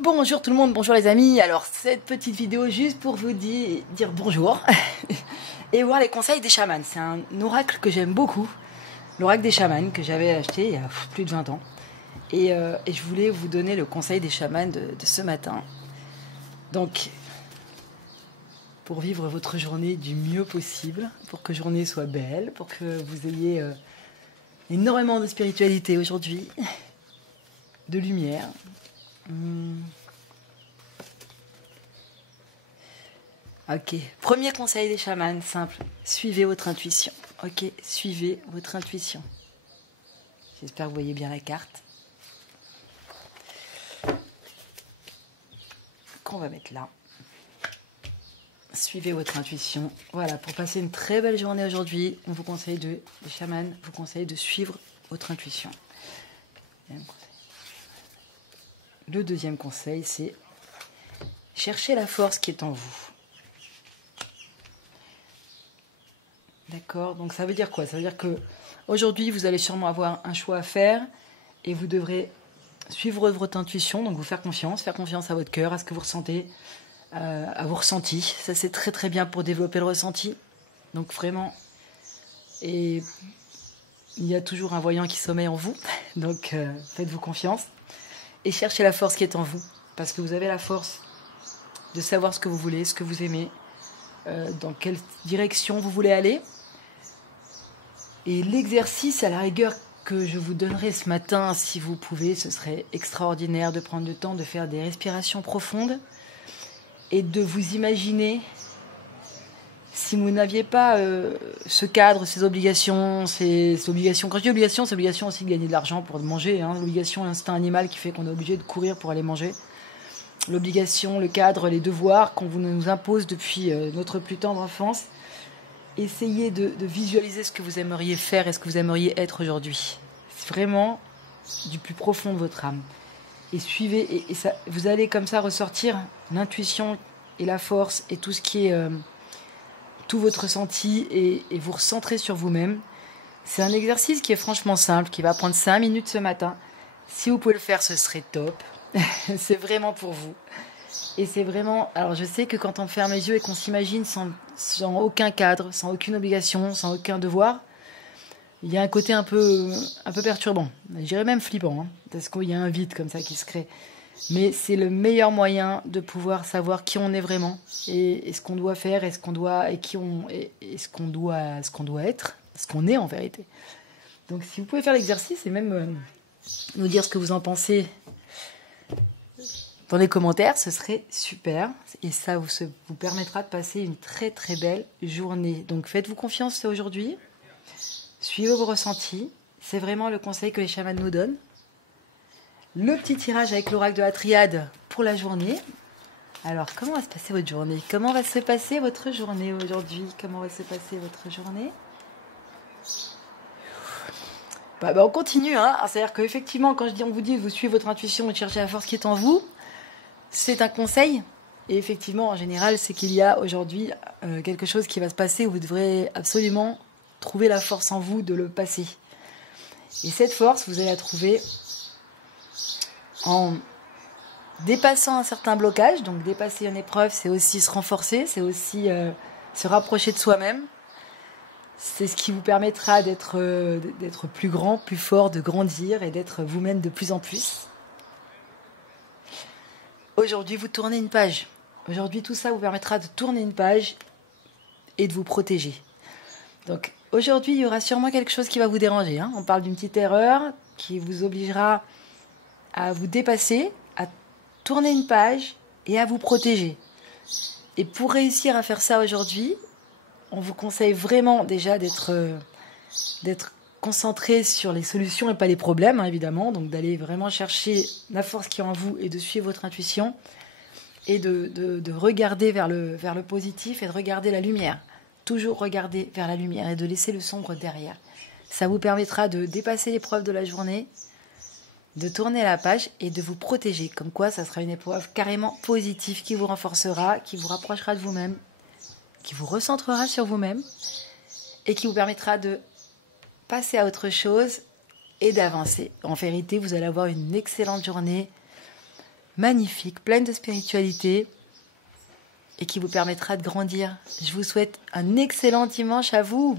Bonjour tout le monde, bonjour les amis. Alors cette petite vidéo juste pour vous dire bonjour et voir les conseils des chamans. C'est un oracle que j'aime beaucoup, l'oracle des chamans que j'avais acheté il y a plus de 20 ans. Et je voulais vous donner le conseil des chamans de ce matin. Donc, pour vivre votre journée du mieux possible, pour que la journée soit belle, pour que vous ayez énormément de spiritualité aujourd'hui, de lumière. Ok, premier conseil des chamans, simple, suivez votre intuition. Ok, suivez votre intuition. J'espère que vous voyez bien la carte. Qu'on va mettre là. Suivez votre intuition. Voilà, pour passer une très belle journée aujourd'hui, on vous conseille les chamans vous conseillent de suivre votre intuition. Le deuxième conseil, c'est chercher la force qui est en vous. D'accord, donc ça veut dire quoi? Ça veut dire que aujourd'hui vous allez sûrement avoir un choix à faire et vous devrez suivre votre intuition, donc vous faire confiance à votre cœur, à ce que vous ressentez, à vos ressentis. Ça c'est très très bien pour développer le ressenti. Donc vraiment, et il y a toujours un voyant qui sommeille en vous, donc faites-vous confiance et cherchez la force qui est en vous, parce que vous avez la force de savoir ce que vous voulez, ce que vous aimez, dans quelle direction vous voulez aller. Et l'exercice à la rigueur que je vous donnerai ce matin, si vous pouvez, ce serait extraordinaire de prendre le temps de faire des respirations profondes et de vous imaginer, si vous n'aviez pas ce cadre, ces obligations, quand je dis obligations, c'est l'obligation aussi de gagner de l'argent pour manger, hein, l'obligation, l'instinct animal qui fait qu'on est obligé de courir pour aller manger, l'obligation, le cadre, les devoirs qu'on nous impose depuis notre plus tendre enfance. Essayez de visualiser ce que vous aimeriez faire et ce que vous aimeriez être aujourd'hui. C'est vraiment du plus profond de votre âme. Et suivez, et ça, vous allez comme ça ressortir l'intuition et la force et tout ce qui est tout votre ressenti et vous recentrer sur vous-même. C'est un exercice qui est franchement simple, qui va prendre 5 minutes ce matin. Si vous pouvez le faire, ce serait top. C'est vraiment pour vous. Et c'est vraiment... Alors je sais que quand on ferme les yeux et qu'on s'imagine sans aucun cadre, sans aucune obligation, sans aucun devoir, il y a un côté un peu perturbant. Je dirais même flippant, hein, parce qu'il y a un vide comme ça qui se crée. Mais c'est le meilleur moyen de pouvoir savoir qui on est vraiment et ce qu'on doit faire et ce qu'on doit être, ce qu'on est en vérité. Donc si vous pouvez faire l'exercice et même nous dire ce que vous en pensez dans les commentaires, ce serait super. Et ça vous permettra de passer une très très belle journée. Donc faites-vous confiance aujourd'hui. Suivez vos ressentis. C'est vraiment le conseil que les chamans nous donnent. Le petit tirage avec l'oracle de la triade pour la journée. Alors, comment va se passer votre journée? Comment va se passer votre journée aujourd'hui? Comment va se passer votre journée? On continue. Hein. C'est-à-dire qu'effectivement, quand on vous dit de vous suivre votre intuition et de chercher la force qui est en vous, c'est un conseil. Et effectivement, en général, c'est qu'il y a aujourd'hui quelque chose qui va se passer où vous devrez absolument trouver la force en vous de le passer. Et cette force, vous allez la trouver en dépassant un certain blocage. Donc dépasser une épreuve, c'est aussi se renforcer, c'est aussi se rapprocher de soi-même. C'est ce qui vous permettra d'être plus grand, plus fort, de grandir et d'être vous-même de plus en plus. Aujourd'hui, vous tournez une page. Aujourd'hui, tout ça vous permettra de tourner une page et de vous protéger. Donc, aujourd'hui, il y aura sûrement quelque chose qui va vous déranger. Hein. On parle d'une petite erreur qui vous obligera à vous dépasser, à tourner une page et à vous protéger. Et pour réussir à faire ça aujourd'hui, on vous conseille vraiment déjà d'être concentré sur les solutions et pas les problèmes, hein, évidemment. Donc d'aller vraiment chercher la force qui est en vous et de suivre votre intuition et de regarder vers le positif et de regarder la lumière. Toujours regarder vers la lumière et de laisser le sombre derrière. Ça vous permettra de dépasser l'épreuve de la journée, de tourner la page et de vous protéger. Comme quoi, ça sera une épreuve carrément positive qui vous renforcera, qui vous rapprochera de vous-même, qui vous recentrera sur vous-même et qui vous permettra de passer à autre chose et d'avancer. En vérité, vous allez avoir une excellente journée. magnifique, pleine de spiritualité et qui vous permettra de grandir. Je vous souhaite un excellent dimanche à vous.